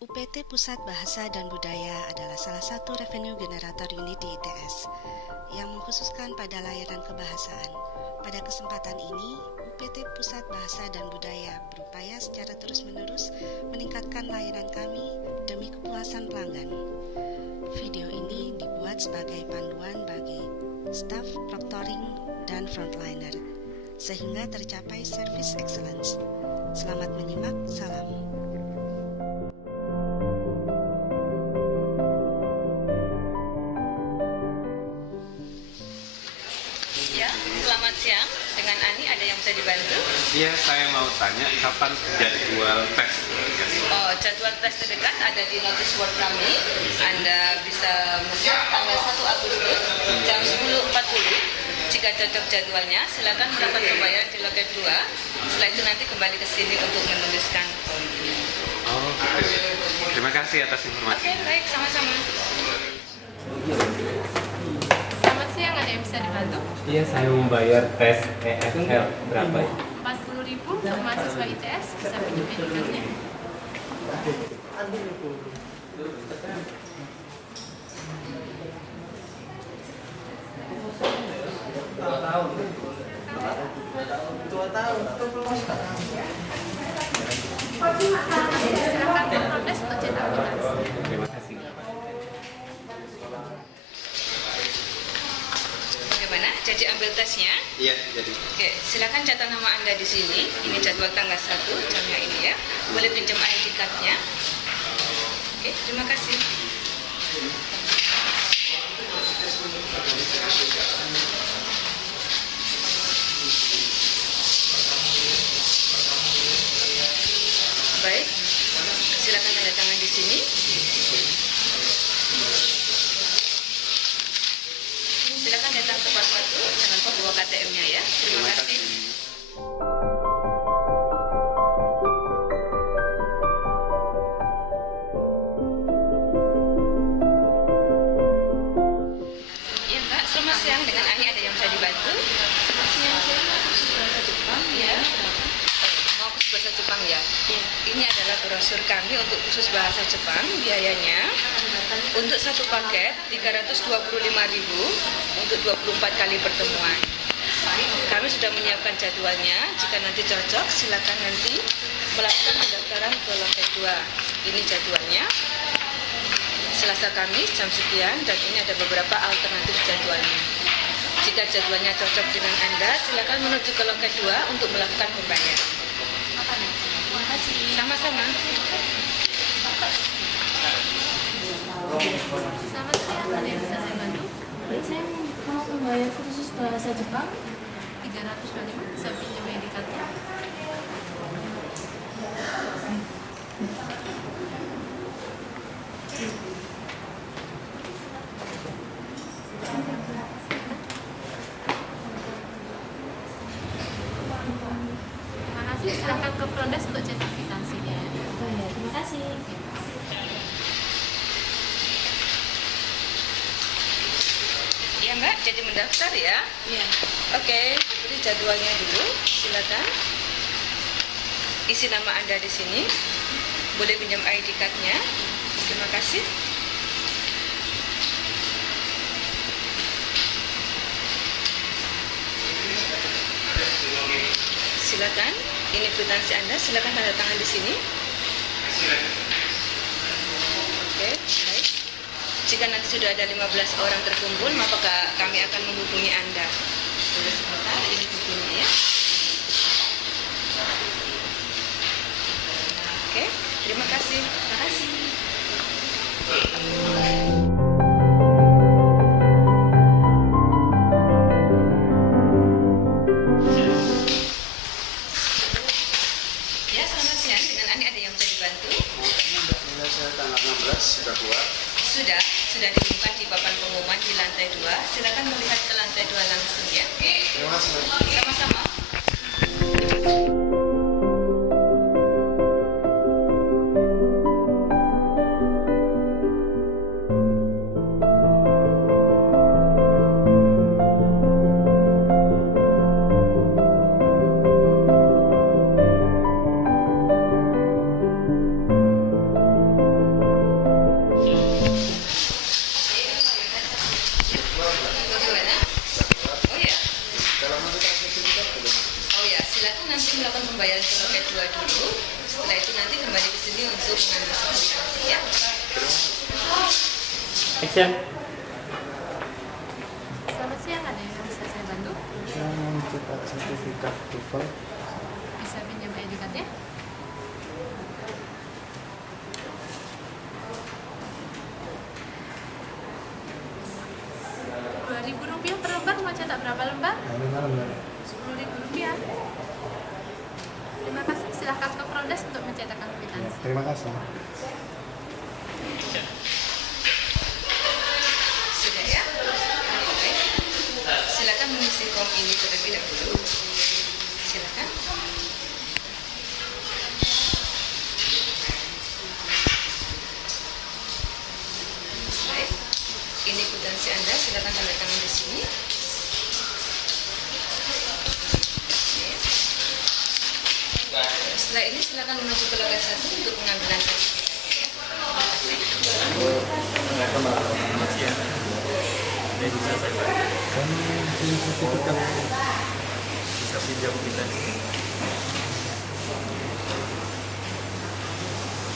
UPT Pusat Bahasa dan Budaya adalah salah satu revenue generator unit di ITS yang mengkhususkan pada layanan kebahasaan. Pada kesempatan ini, UPT Pusat Bahasa dan Budaya berupaya secara terus-menerus meningkatkan layanan kami demi kepuasan pelanggan. Video ini dibuat sebagai panduan bagi staf proctoring dan frontliner, sehingga tercapai service excellence. Selamat menyimak, salam. Selamat siang, dengan Ani, ada yang bisa dibantu? Iya, saya mau tanya kapan jadwal tes? Oh, jadwal tes terdekat ada di notice board kami. Anda bisa melihat tanggal 1 Agustus jam 10.40. Jika cocok jadwalnya, silakan melakukan pembayaran di loket 2. Setelah itu nanti kembali ke sini untuk menuliskan. Oh, gitu. Terima kasih atas informasinya. Oke, baik, sama-sama. Selamat siang, ada yang bisa dibantu? Iya, saya mau bayar tes EFL berapa ya? 40.000 untuk mahasiswa ITS, bisa pinjam indikatnya. Silakan ke Frontes untuk cetak akuntansi. Terima kasih. Bagaimana? Jadi ambil tesnya? Iya, jadi. Oke, silakan catat nama Anda di sini. Ini jadwal tanggal 1, jamnya ini ya. Boleh pinjam ID card-nya. Oke, terima kasih. Baik, silakan tanda tangan di sini. Silakan datang tepat waktu, jangan lupa bawa KTM-nya ya. Terima kasih. Iya Mbak, selamat siang, dengan Ani, ada yang bisa dibantu? Selamat siang, saya mau kursus bahasa Jepang ya. Mau kursus bahasa Jepang ya? Ini adalah brosur kami untuk kursus bahasa Jepang. Biayanya untuk satu paket 325.000 untuk 24 kali pertemuan. Kami sudah menyiapkan jadwalnya. Jika nanti cocok, silakan nanti melakukan pendaftaran ke loket 2. Ini jadwalnya. Selasa Kamis jam sekian, dan ini ada beberapa alternatif jadwalnya. Jika jadwalnya cocok dengan Anda, silakan menuju ke loket 2 untuk melakukan pembayaran. Terima kasih. Sama-sama. Selamat siang, ada yang bisa saya bantu? Saya mau membayar kursus bahasa Jepang. 325, bisa pinjam indikatnya. Terima kasih, silakan ke Frontes untuk cetak kwitansinya. Oh ya, terima kasih. Ya Mbak, jadi mendaftar ya? Iya. Oke, beri jadwalnya dulu, silakan. Isi nama Anda di sini. Boleh pinjam ID card-nya. Terima kasih. Silakan. Ini kwitansi Anda, silakan tanda tangan di sini. Oke, baik. Jika nanti sudah ada 15 orang terkumpul, maka kami akan menghubungi Anda. Tunggu sebentar, ini bukunya ya. Oke, terima kasih. Terima kasih. Ya, selamat siang. Dengan Ani, ada yang bisa dibantu? Mau tanya Mbak, nilai saya tanggal 16 sudah keluar. Sudah diumumkan di papan pengumuman di lantai 2. Silakan melihat ke lantai 2 langsung ya. Terima kasih. Sama-sama. Bagaimana? Oh ya. Oh ya, silakan nanti melakukan pembayaran ke loket 2 dulu. Setelah itu nanti kembali ke sini untuk mengambil sertifikasi ya. Action. Selamat siang, ada yang bisa saya bantu? Saya mau mencetak sertifikat TOEFL. Bisa pinjam ID card-nya? Rp2.000 per lembar, mau cetak berapa lembar? Hari malam ya. Rp10.000. Terima kasih, silahkan ke front desk untuk mencetakkan kwitansi. Terima kasih. Sudah ya? Oke. Silakan mengisi form ini terlebih dahulu. Silakan. Baik. Ini kwitansi Anda, silakan tanda tangan di sini. Oke. Setelah ini silakan menuju ke loket 1 untuk pengambilan sertifikatnya. Terima kasih. Saya mau sertifikat. Bisa pinjam kita ini.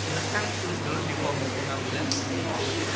Silakan tulis dulu di form pengambilan. Terima kasih.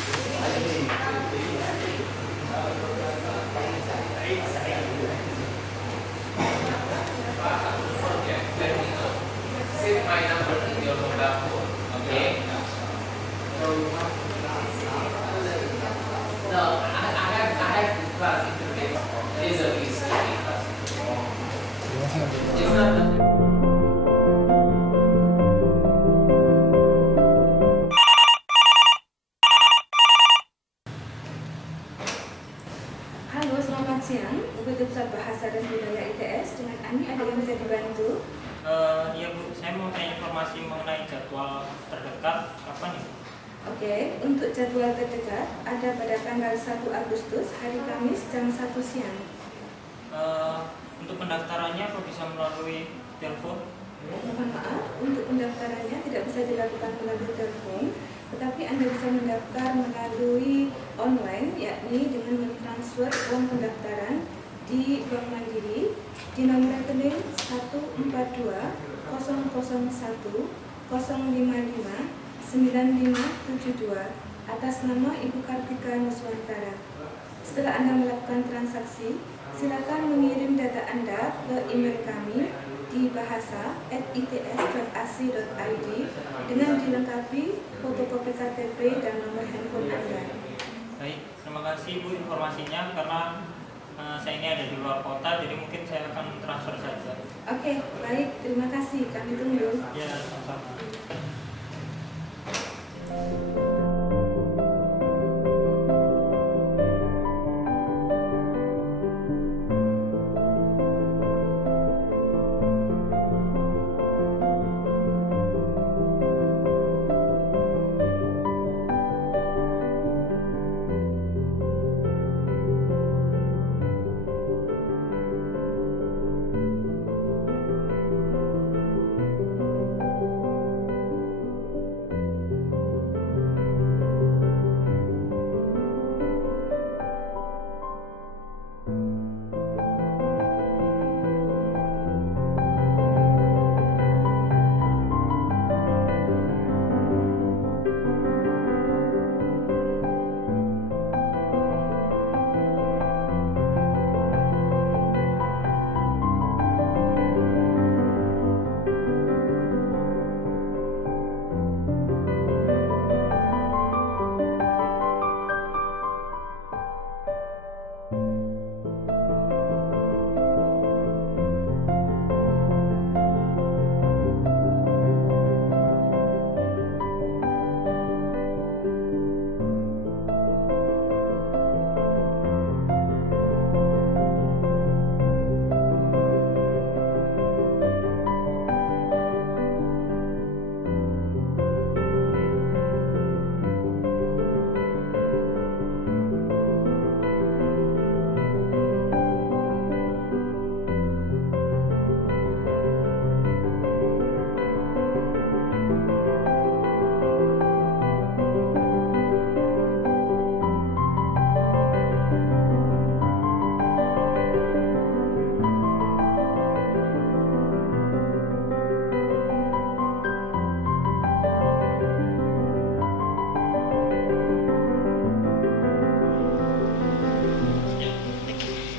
Halo, selamat siang. UPT Pusat Bahasa dan Budaya ITS dengan Ani, ada yang bisa dibantu? Iya Bu, saya mau tanya informasi mengenai jadwal terdekat kapan ya? Oke, untuk jadwal terdekat ada pada tanggal 1 Agustus, hari Kamis jam 1 siang. Untuk pendaftarannya apa bisa melalui telepon? Mohon maaf, untuk pendaftarannya tidak bisa dilakukan melalui telepon, tetapi Anda bisa mendaftar melalui online, yakni dengan mentransfer uang pendaftaran di Bank Mandiri di nomor rekening 142 001 055 9572 atas nama Ibu Kartika Nuswantara. Setelah Anda melakukan transaksi, silakan mengirim data Anda ke email kami di bahasa@its.ac.id dengan dilengkapi fotokopi KTP dan nomor handphone Anda. Baik, terima kasih Bu informasinya karena saya ini ada di luar kota, jadi mungkin saya akan transfer saja. Oke, baik. Terima kasih. Kami tunggu. Ya, sama-sama.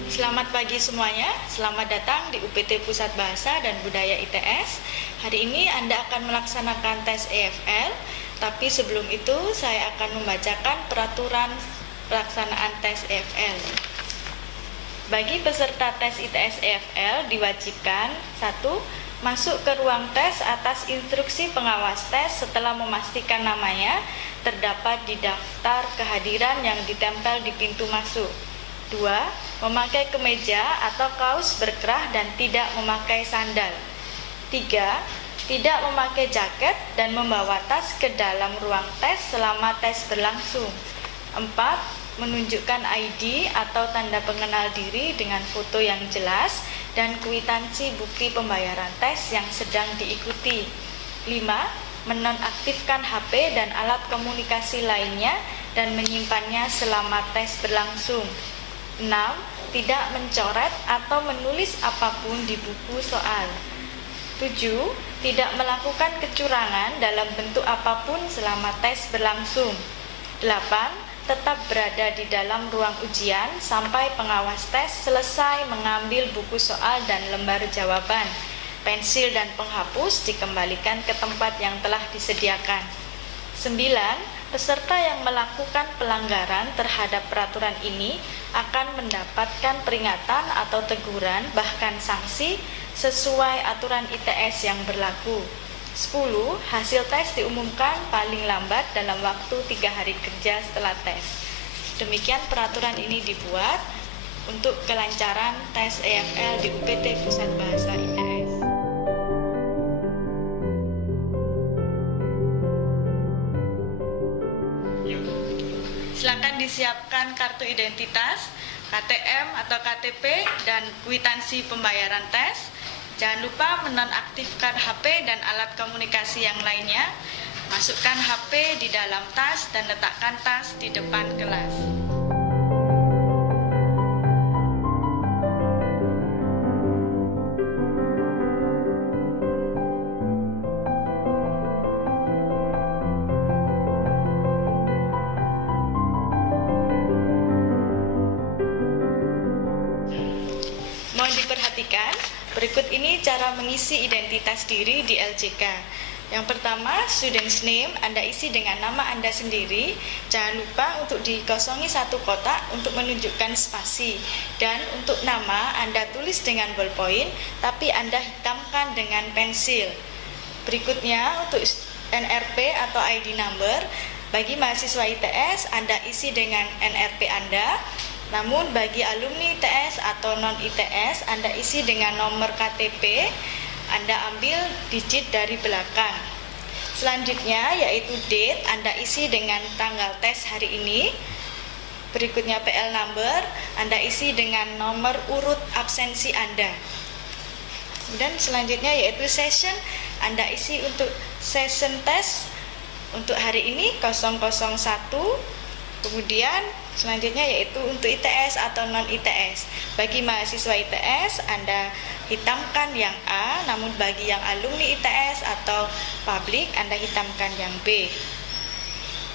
Selamat pagi semuanya, selamat datang di UPT Pusat Bahasa dan Budaya ITS. Hari ini Anda akan melaksanakan tes EFL, tapi sebelum itu saya akan membacakan peraturan pelaksanaan tes EFL. Bagi peserta tes ITS EFL diwajibkan 1. Masuk ke ruang tes atas instruksi pengawas tes setelah memastikan namanya terdapat di daftar kehadiran yang ditempel di pintu masuk. 2. Memakai kemeja atau kaos berkerah dan tidak memakai sandal. 3. Tidak memakai jaket dan membawa tas ke dalam ruang tes selama tes berlangsung. 4. Menunjukkan ID atau tanda pengenal diri dengan foto yang jelas dan kwitansi bukti pembayaran tes yang sedang diikuti. 5. Menonaktifkan HP dan alat komunikasi lainnya dan menyimpannya selama tes berlangsung. 6. Tidak mencoret atau menulis apapun di buku soal. 7. Tidak melakukan kecurangan dalam bentuk apapun selama tes berlangsung. 8. Tetap berada di dalam ruang ujian sampai pengawas tes selesai mengambil buku soal dan lembar jawaban. Pensil dan penghapus dikembalikan ke tempat yang telah disediakan. 9. Peserta yang melakukan pelanggaran terhadap peraturan ini akan mendapatkan peringatan atau teguran bahkan sanksi sesuai aturan ITS yang berlaku. 10. Hasil tes diumumkan paling lambat dalam waktu 3 hari kerja setelah tes. Demikian peraturan ini dibuat untuk kelancaran tes EFL di UPT Pusat Bahasa ITS. Silakan disiapkan kartu identitas, KTM atau KTP, dan kwitansi pembayaran tes. Jangan lupa menonaktifkan HP dan alat komunikasi yang lainnya. Masukkan HP di dalam tas dan letakkan tas di depan kelas. Mohon diperhatikan, berikut ini cara mengisi identitas diri di LJK. Yang pertama, student's name Anda isi dengan nama Anda sendiri. Jangan lupa untuk dikosongi satu kotak untuk menunjukkan spasi. Dan untuk nama Anda tulis dengan ballpoint, tapi Anda hitamkan dengan pensil. Berikutnya, untuk NRP atau ID number, bagi mahasiswa ITS, Anda isi dengan NRP Anda. Namun bagi alumni ITS atau non-ITS, Anda isi dengan nomor KTP, Anda ambil digit dari belakang. Selanjutnya yaitu date, Anda isi dengan tanggal tes hari ini. Berikutnya PL number, Anda isi dengan nomor urut absensi Anda. Dan selanjutnya yaitu session, Anda isi untuk session tes untuk hari ini 001. Kemudian selanjutnya yaitu untuk ITS atau non-ITS. Bagi mahasiswa ITS, Anda hitamkan yang A, namun bagi yang alumni ITS atau publik, Anda hitamkan yang B.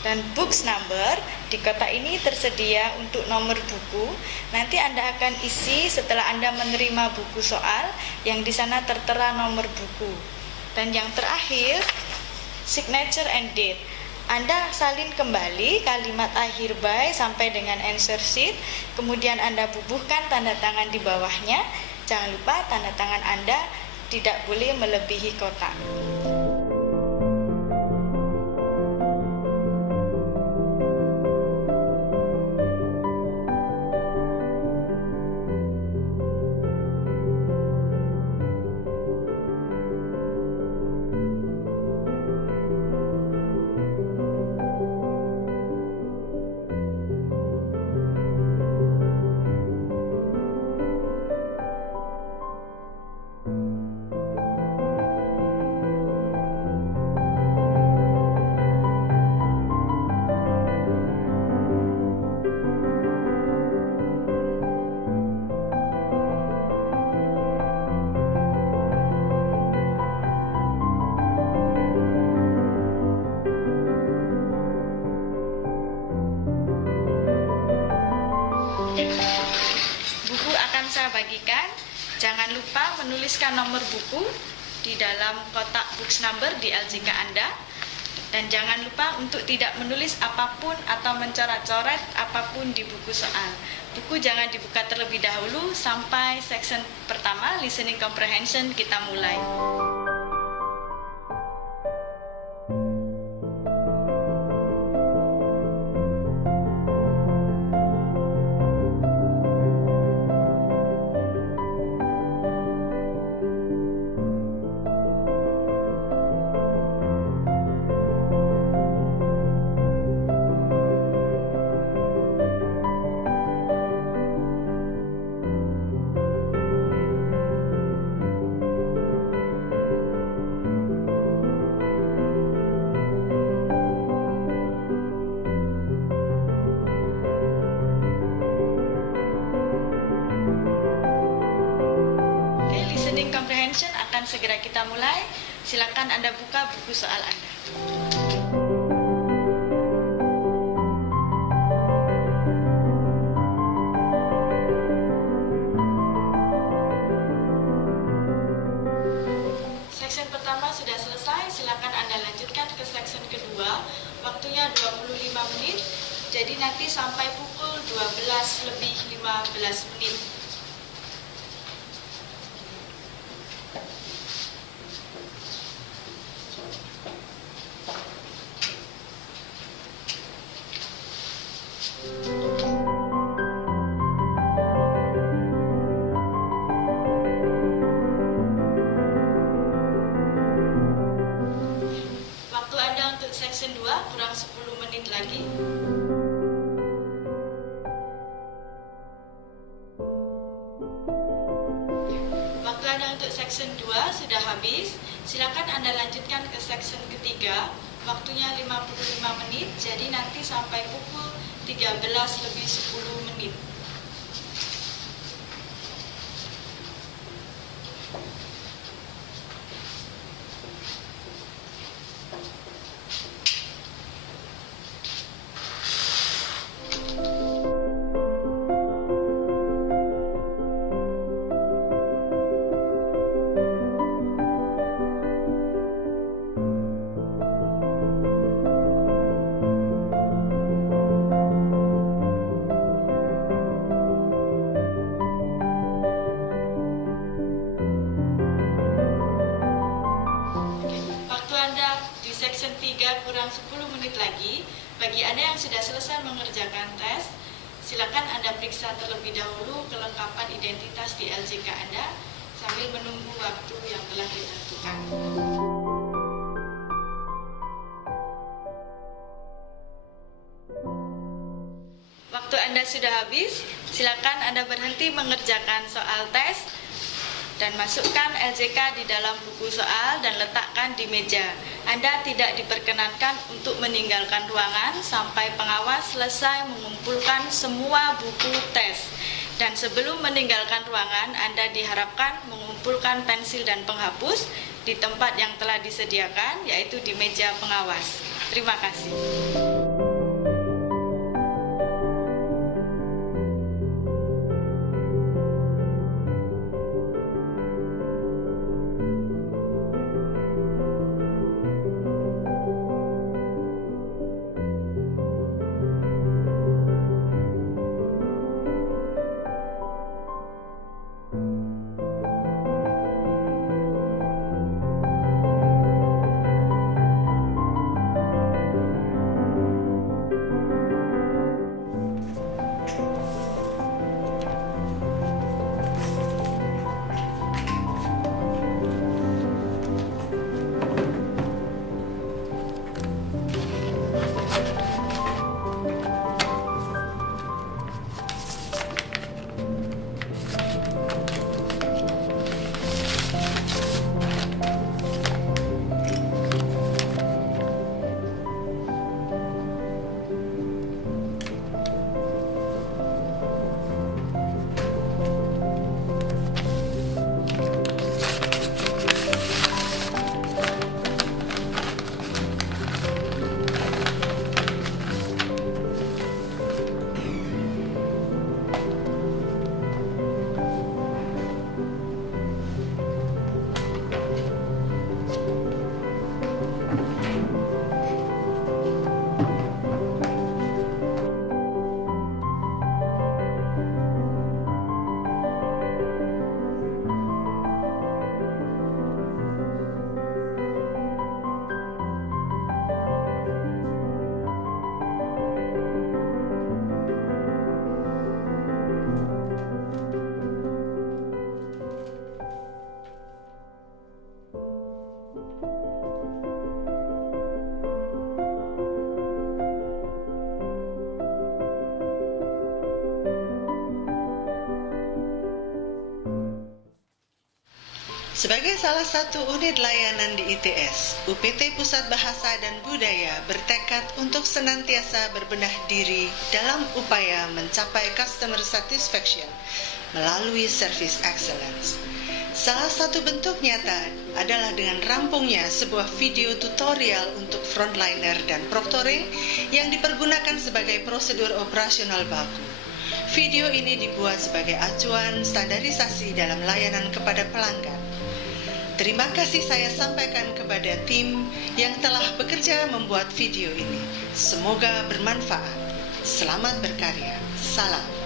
Dan books number, di kotak ini tersedia untuk nomor buku. Nanti Anda akan isi setelah Anda menerima buku soal yang di sana tertera nomor buku. Dan yang terakhir, signature and date. Anda salin kembali kalimat akhir by sampai dengan answer sheet, kemudian Anda bubuhkan tanda tangan di bawahnya. Jangan lupa tanda tangan Anda tidak boleh melebihi kotak. Buku saya bagikan, jangan lupa menuliskan nomor buku di dalam kotak books number di LJK Anda. Dan jangan lupa untuk tidak menulis apapun atau mencoret-coret apapun di buku soal. Buku jangan dibuka terlebih dahulu sampai section pertama, listening comprehension, kita mulai. Comprehension akan segera kita mulai. Silakan Anda buka buku soal Anda. Section pertama sudah selesai. Silakan Anda lanjutkan ke section kedua. Waktunya 25 menit. Jadi nanti sampai pukul 12:15 menit. Waktu Anda untuk section 2 kurang 10 menit lagi. Waktu Anda untuk section 2 sudah habis. Silakan Anda lanjutkan ke section ketiga. Waktunya 55 menit, jadi nanti sampai pukul 13:10 menit. Section 3 kurang 10 menit lagi. Bagi Anda yang sudah selesai mengerjakan tes, silakan Anda periksa terlebih dahulu kelengkapan identitas di LJK Anda sambil menunggu waktu yang telah ditentukan. Waktu Anda sudah habis, silakan Anda berhenti mengerjakan soal tes dan masukkan LJK di dalam buku soal dan letakkan di meja. Anda tidak diperkenankan untuk meninggalkan ruangan sampai pengawas selesai mengumpulkan semua buku tes. Dan sebelum meninggalkan ruangan, Anda diharapkan mengumpulkan pensil dan penghapus di tempat yang telah disediakan, yaitu di meja pengawas. Terima kasih. Sebagai salah satu unit layanan di ITS, UPT Pusat Bahasa dan Budaya bertekad untuk senantiasa berbenah diri dalam upaya mencapai customer satisfaction melalui service excellence. Salah satu bentuk nyata adalah dengan rampungnya sebuah video tutorial untuk frontliner dan proctoring yang dipergunakan sebagai prosedur operasional baku. Video ini dibuat sebagai acuan standarisasi dalam layanan kepada pelanggan. Terima kasih saya sampaikan kepada tim yang telah bekerja membuat video ini. Semoga bermanfaat. Selamat berkarya. Salam.